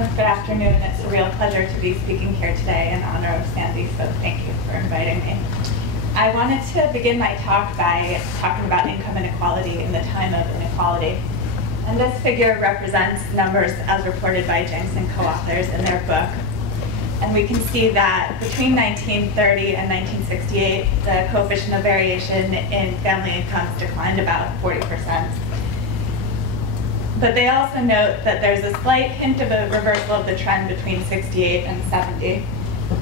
Good afternoon. It's a real pleasure to be speaking here today in honor of Sandy, so thank you for inviting me. I wanted to begin my talk by talking about income inequality in the time of inequality. And this figure represents numbers as reported by Jencks and co-authors in their book. And we can see that between 1930 and 1968, the coefficient of variation in family incomes declined about 40%. But they also note that there's a slight hint of a reversal of the trend between 68 and 70.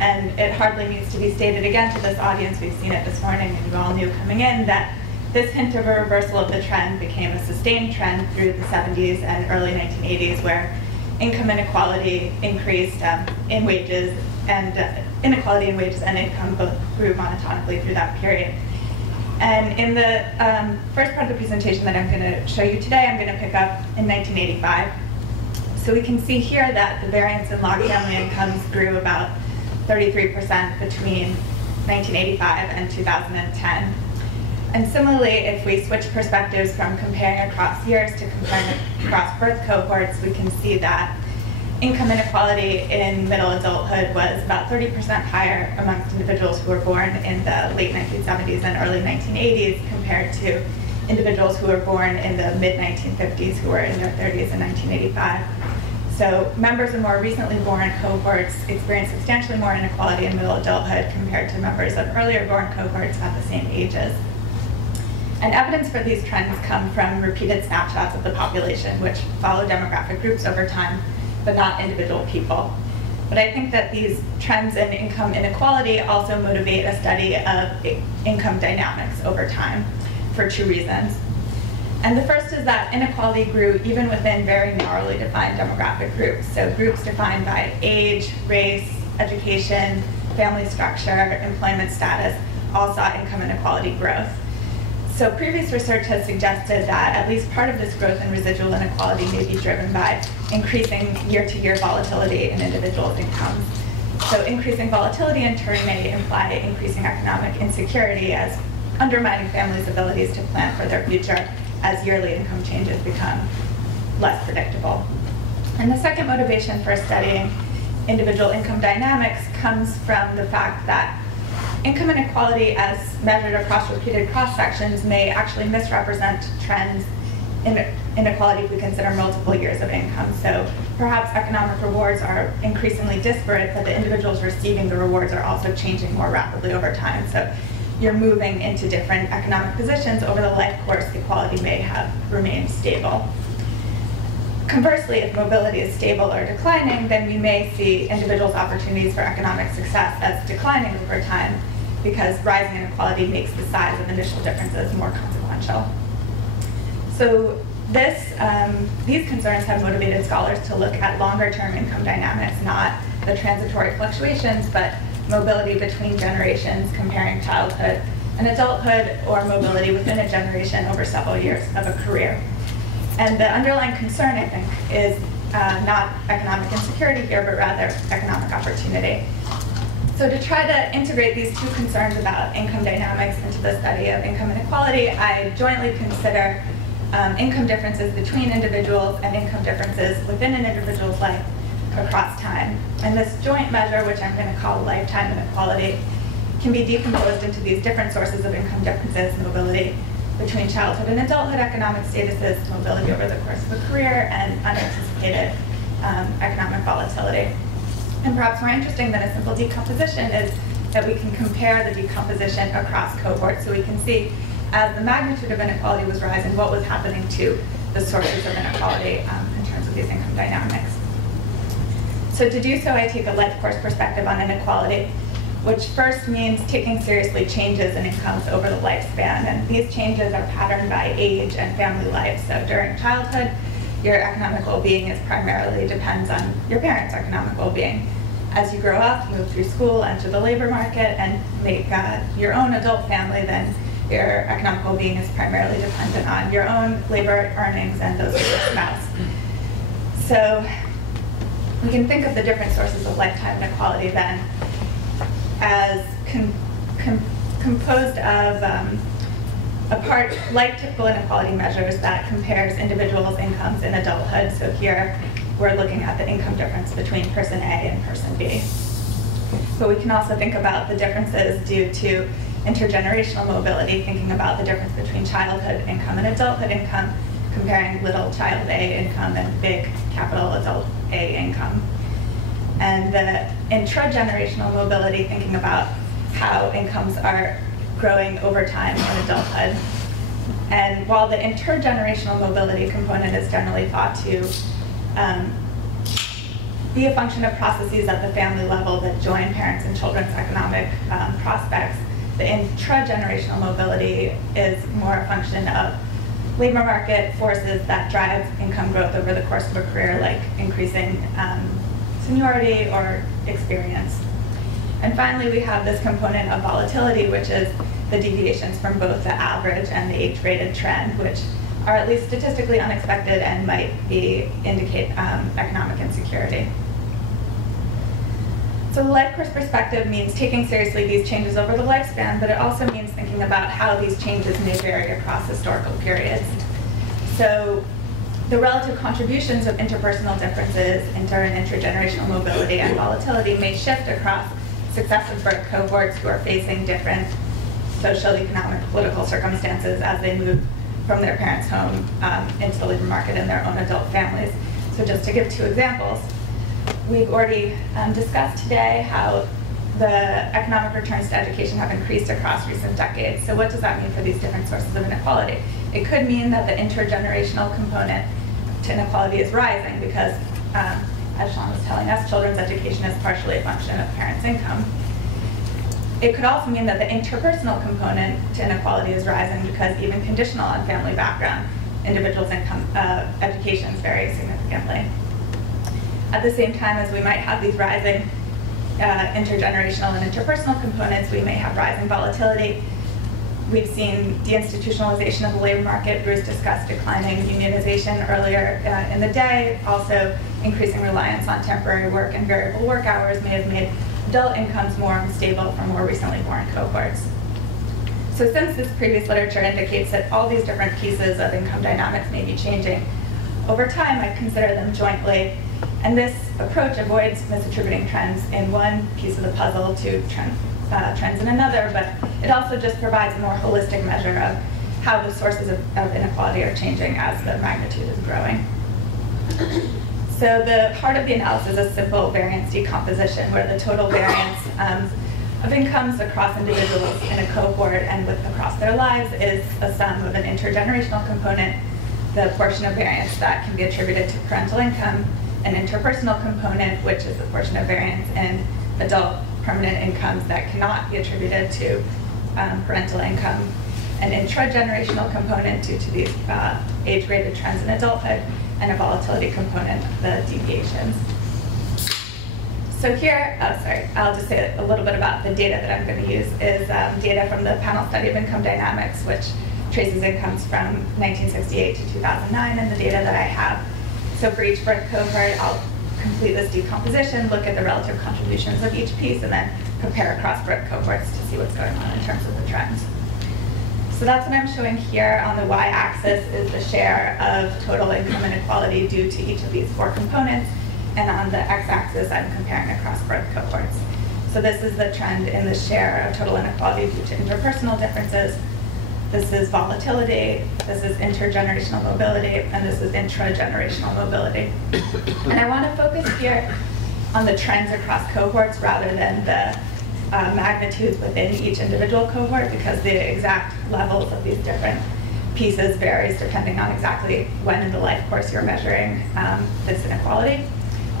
And it hardly needs to be stated again to this audience, we've seen it this morning, and you all knew coming in that this hint of a reversal of the trend became a sustained trend through the 70s and early 1980s, where income inequality increased in wages, and inequality in wages and income both grew monotonically through that period. And in the first part of the presentation that I'm going to show you today, I'm going to pick up in 1985. So we can see here that the variance in log family incomes grew about 33% between 1985 and 2010. And similarly, if we switch perspectives from comparing across years to comparing across birth cohorts, we can see that income inequality in middle adulthood was about 30% higher amongst individuals who were born in the late 1970s and early 1980s compared to individuals who were born in the mid-1950s who were in their 30s in 1985. So members of more recently born cohorts experienced substantially more inequality in middle adulthood compared to members of earlier born cohorts at the same ages. And evidence for these trends come from repeated snapshots of the population, which follow demographic groups over time, but not individual people. But I think that these trends in income inequality also motivate a study of income dynamics over time for two reasons. And the first is that inequality grew even within very narrowly defined demographic groups. So groups defined by age, race, education, family structure, employment status, all saw income inequality growth. So previous research has suggested that at least part of this growth in residual inequality may be driven by increasing year-to-year volatility in individuals' incomes. So increasing volatility in turn may imply increasing economic insecurity as undermining families' abilities to plan for their future as yearly income changes become less predictable. And the second motivation for studying individual income dynamics comes from the fact that income inequality as measured across repeated cross-sections may actually misrepresent trends in inequality if we consider multiple years of income. So perhaps economic rewards are increasingly disparate, but the individuals receiving the rewards are also changing more rapidly over time. So you're moving into different economic positions over the life course, equality may have remained stable. Conversely, if mobility is stable or declining, then we may see individuals' opportunities for economic success as declining over time, because rising inequality makes the size of initial differences more consequential. So these concerns have motivated scholars to look at longer-term income dynamics, not the transitory fluctuations, but mobility between generations, comparing childhood and adulthood, or mobility within a generation over several years of a career. And the underlying concern, I think, is not economic insecurity here, but rather economic opportunity. So to try to integrate these two concerns about income dynamics into the study of income inequality, I jointly consider income differences between individuals and income differences within an individual's life across time. And this joint measure, which I'm going to call lifetime inequality, can be decomposed into these different sources of income differences: mobility between childhood and adulthood, economic statuses, mobility over the course of a career, and unanticipated economic volatility. And perhaps more interesting than a simple decomposition is that we can compare the decomposition across cohorts. So we can see as the magnitude of inequality was rising, what was happening to the sources of inequality in terms of these income dynamics. So to do so, I take a life course perspective on inequality, which first means taking seriously changes in incomes over the lifespan. And these changes are patterned by age and family life. So during childhood, your economic well-being primarily depends on your parents' economic well-being. As you grow up, move through school, enter the labor market, and make your own adult family, then your economic well-being is primarily dependent on your own labor earnings and those of your spouse. So we can think of the different sources of lifetime inequality then as composed of apart like typical inequality measures that compares individuals' incomes in adulthood. So here we're looking at the income difference between person A and person B. But we can also think about the differences due to intergenerational mobility, thinking about the difference between childhood income and adulthood income, comparing little child A income and big capital adult A income. And the intragenerational mobility, thinking about how incomes are growing over time in adulthood. And while the intergenerational mobility component is generally thought to be a function of processes at the family level that join parents and children's economic prospects, the intragenerational mobility is more a function of labor market forces that drive income growth over the course of a career, like increasing seniority or experience. And finally, we have this component of volatility, which is the deviations from both the average and the age-rated trend, which are at least statistically unexpected and might indicate economic insecurity. So the life course perspective means taking seriously these changes over the lifespan, but it also means thinking about how these changes may vary across historical periods. So the relative contributions of interpersonal differences, inter and intergenerational mobility, and volatility may shift across successive birth cohorts who are facing different social, economic, political circumstances as they move from their parents' home into the labor market in their own adult families. So just to give two examples, we've already discussed today how the economic returns to education have increased across recent decades. So what does that mean for these different sources of inequality? It could mean that the intergenerational component to inequality is rising because, as Sean was telling us, children's education is partially a function of parents' income. It could also mean that the interpersonal component to inequality is rising because even conditional on family background, individuals' income educations vary significantly. At the same time as we might have these rising intergenerational and interpersonal components, we may have rising volatility. We've seen deinstitutionalization of the labor market. Bruce discussed declining unionization earlier in the day. Also, increasing reliance on temporary work and variable work hours may have made adult incomes more unstable for more recently born cohorts. So since this previous literature indicates that all these different pieces of income dynamics may be changing over time, I consider them jointly. And this approach avoids misattributing trends in one piece of the puzzle to trends in another, but it also just provides a more holistic measure of how the sources of inequality are changing as the magnitude is growing. So the heart of the analysis is simple variance decomposition, where the total variance of incomes across individuals in a cohort and across their lives is a sum of an intergenerational component, the portion of variance that can be attributed to parental income, an interpersonal component, which is the portion of variance in adult permanent incomes that cannot be attributed to parental income, an intragenerational component due to these age-rated trends in adulthood, and a volatility component, the deviations. So here, I'll just say a little bit about the data that I'm going to use is data from the panel study of income dynamics, which traces incomes from 1968 to 2009, and the data that I have. So for each birth cohort, I'll complete this decomposition, look at the relative contributions of each piece, and then compare across birth cohorts to see what's going on in terms of the trends. So that's what I'm showing here. On the y-axis is the share of total income inequality due to each of these four components, and on the x-axis, I'm comparing across birth cohorts. So this is the trend in the share of total inequality due to interpersonal differences. This is volatility, this is intergenerational mobility, and this is intragenerational mobility. And I want to focus here on the trends across cohorts rather than the magnitudes within each individual cohort, because the exact levels of these different pieces varies depending on exactly when in the life course you're measuring this inequality.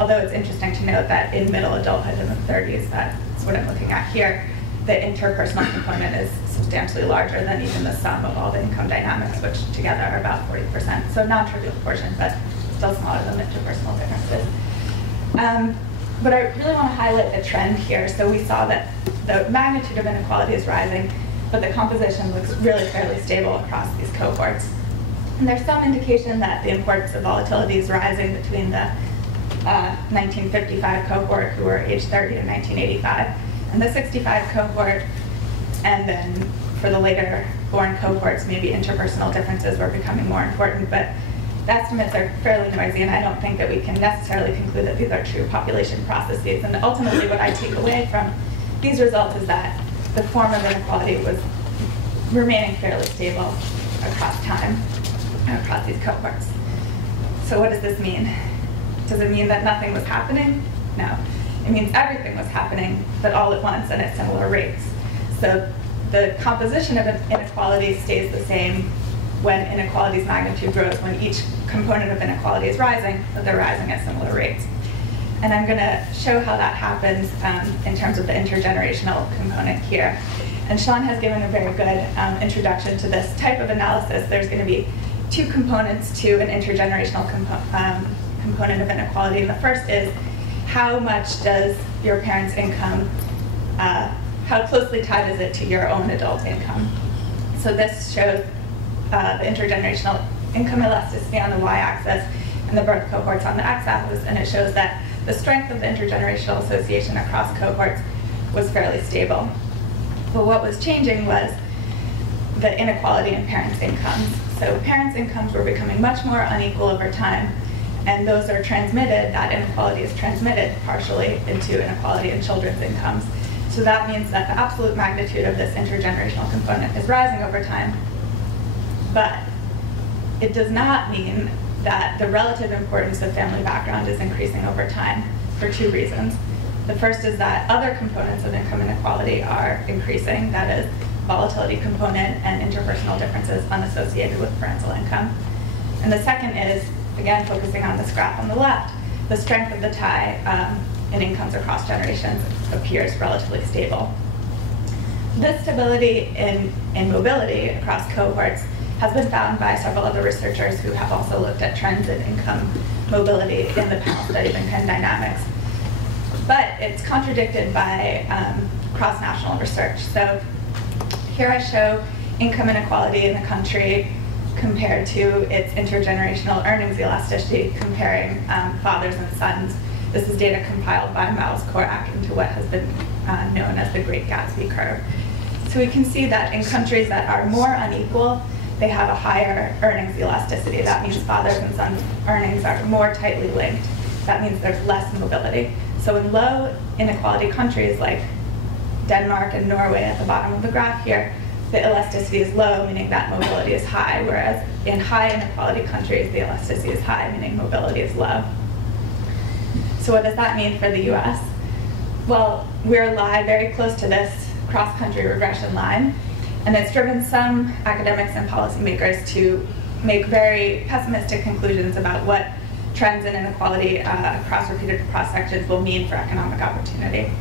Although it's interesting to note that in middle adulthood in the 30s, that's what I'm looking at here, the interpersonal component is substantially larger than even the sum of all the income dynamics, which together are about 40%. So non-trivial portion, but still smaller than the interpersonal differences. But I really want to highlight a trend here. So we saw that the magnitude of inequality is rising, but the composition looks really fairly stable across these cohorts. And there's some indication that the importance of volatility is rising between the 1955 cohort, who were age 30, and 1985, and the 65 cohort, and then for the later born cohorts, maybe interpersonal differences were becoming more important. But The estimates are fairly noisy, and I don't think that we can necessarily conclude that these are true population processes. And ultimately, what I take away from these results is that the form of inequality was remaining fairly stable across time and across these cohorts. So what does this mean? Does it mean that nothing was happening? No. It means everything was happening, but all at once and at similar rates. So the composition of inequality stays the same when inequality's magnitude grows, when each component of inequality is rising, but they're rising at similar rates. And I'm going to show how that happens in terms of the intergenerational component here. And Sean has given a very good introduction to this type of analysis. There's going to be two components to an intergenerational component of inequality. And the first is, how much does your parents' income, how closely tied is it to your own adult income? So this shows the intergenerational income elasticity on the y-axis and the birth cohorts on the x-axis, and it shows that the strength of the intergenerational association across cohorts was fairly stable. But what was changing was the inequality in parents' incomes. So parents' incomes were becoming much more unequal over time, and those are transmitted, that inequality is transmitted partially into inequality in children's incomes. So that means that the absolute magnitude of this intergenerational component is rising over time, but it does not mean that the relative importance of family background is increasing over time for two reasons. The first is that other components of income inequality are increasing, that is, volatility component and interpersonal differences unassociated with parental income. And the second is, again, focusing on this graph on the left, the strength of the tie in incomes across generations appears relatively stable. This stability in mobility across cohorts has been found by several other researchers who have also looked at trends in income mobility in the panel study of income dynamics. But it's contradicted by cross-national research. So here I show income inequality in the country compared to its intergenerational earnings elasticity, comparing fathers and sons. This is data compiled by Miles Korak into what has been known as the Great Gatsby curve. So we can see that in countries that are more unequal, they have a higher earnings elasticity. That means fathers and sons' earnings are more tightly linked. That means there's less mobility. So in low inequality countries like Denmark and Norway at the bottom of the graph here, the elasticity is low, meaning that mobility is high, whereas in high inequality countries, the elasticity is high, meaning mobility is low. So what does that mean for the US? Well, we're very close to this cross-country regression line, and it's driven some academics and policymakers to make very pessimistic conclusions about what trends in inequality across repeated cross-sections will mean for economic opportunity.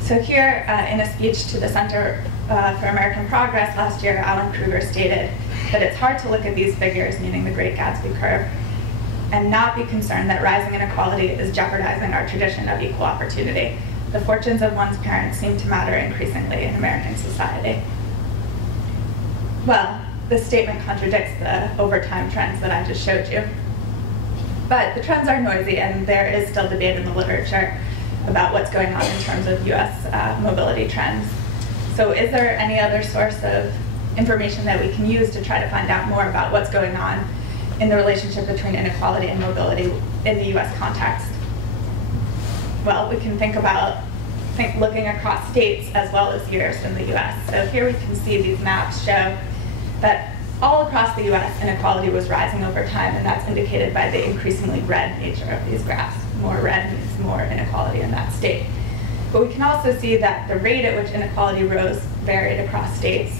So here, in a speech to the Center for American Progress last year, Alan Kruger stated that it's hard to look at these figures, meaning the Great Gatsby curve, and not be concerned that rising inequality is jeopardizing our tradition of equal opportunity. The fortunes of one's parents seem to matter increasingly in American society. Well, this statement contradicts the overtime trends that I just showed you. But the trends are noisy, and there is still debate in the literature about what's going on in terms of US mobility trends. So is there any other source of information that we can use to try to find out more about what's going on in the relationship between inequality and mobility in the US context? Well, we can think about looking across states as well as years in the US. So here we can see these maps show that all across the US, inequality was rising over time, and that's indicated by the increasingly red nature of these graphs. More red means more inequality in that state. But we can also see that the rate at which inequality rose varied across states.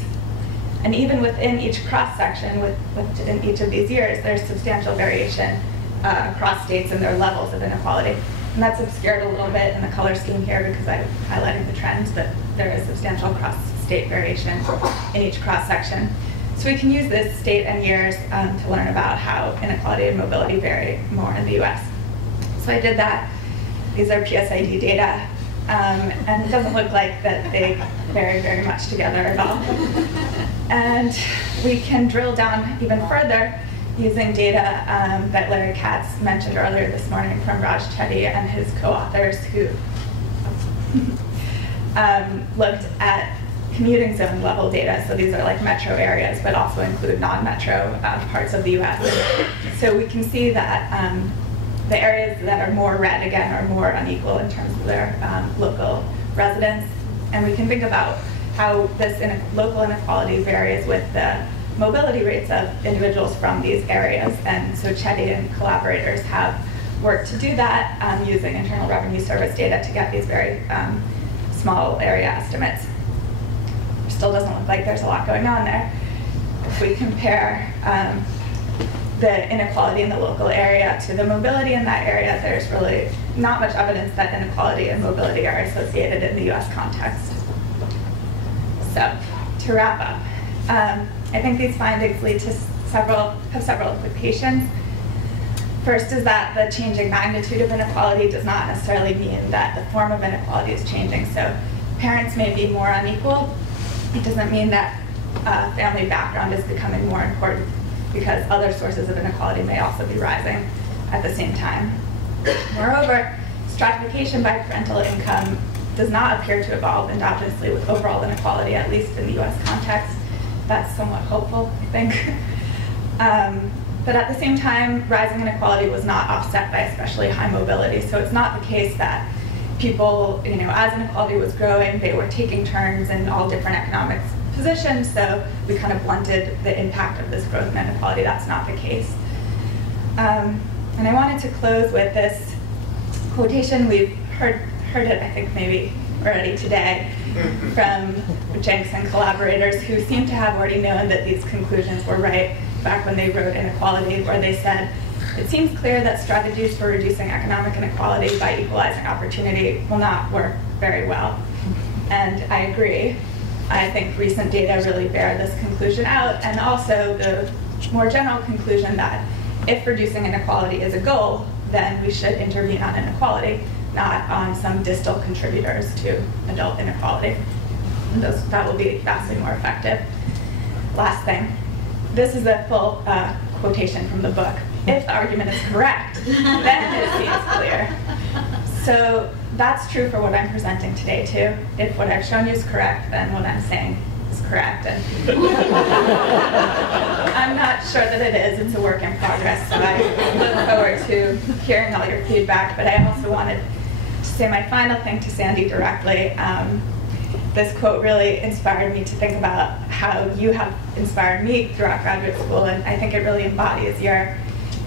And even within each cross-section, within each of these years, there's substantial variation across states and their levels of inequality. And that's obscured a little bit in the color scheme here because I'm highlighting the trends, but there is substantial cross-state variation in each cross-section. So we can use this state and years to learn about how inequality and mobility vary more in the US. So I did that. These are PSID data. And it doesn't look like that they vary very much together at all. And we can drill down even further using data that Larry Katz mentioned earlier this morning from Raj Chetty and his co-authors, who looked at commuting zone level data. So these are like metro areas, but also include non-metro parts of the US. So we can see that the areas that are more red, again, are more unequal in terms of their local residents. And we can think about how this local inequality varies with the mobility rates of individuals from these areas. And so Chetty and collaborators have worked to do that using Internal Revenue Service data to get these very small area estimates. Still doesn't look like there's a lot going on there. If we compare the inequality in the local area to the mobility in that area, there's really not much evidence that inequality and mobility are associated in the US context. So, to wrap up, I think these findings lead to several implications. First is that the changing magnitude of inequality does not necessarily mean that the form of inequality is changing. So parents may be more unequal. It doesn't mean that family background is becoming more important, because other sources of inequality may also be rising at the same time. Moreover, stratification by parental income does not appear to evolve endogenously with overall inequality, at least in the US context. That's somewhat hopeful, I think. But at the same time, rising inequality was not offset by especially high mobility. So it's not the case that people, as inequality was growing, they were taking turns in all different economic positions, so we kind of blunted the impact of this growth in inequality. That's not the case. And I wanted to close with this quotation. We've heard it, I think, maybe already today from Jencks and collaborators, who seem to have already known that these conclusions were right back when they wrote Inequality, where they said, "It seems clear that strategies for reducing economic inequality by equalizing opportunity will not work very well." And I agree. I think recent data really bear this conclusion out, and also the more general conclusion that if reducing inequality is a goal, then we should intervene on inequality, not on some distal contributors to adult inequality. And that will be vastly more effective. Last thing, this is a full quotation from the book. If the argument is correct, then it seems clear. So that's true for what I'm presenting today too. If what I've shown you is correct, then what I'm saying is correct. And I'm not sure that it is. It's a work in progress, so I look forward to hearing all your feedback. But I also wanted to say my final thing to Sandy directly. This quote really inspired me to think about how you have inspired me throughout graduate school, and I think it really embodies your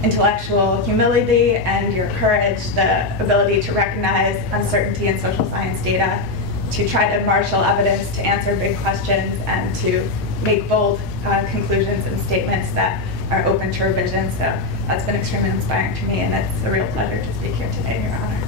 intellectual humility and your courage, the ability to recognize uncertainty in social science data, to try to marshal evidence, to answer big questions, and to make bold conclusions and statements that are open to revision. So that's been extremely inspiring to me, and it's a real pleasure to speak here today, Your Honor.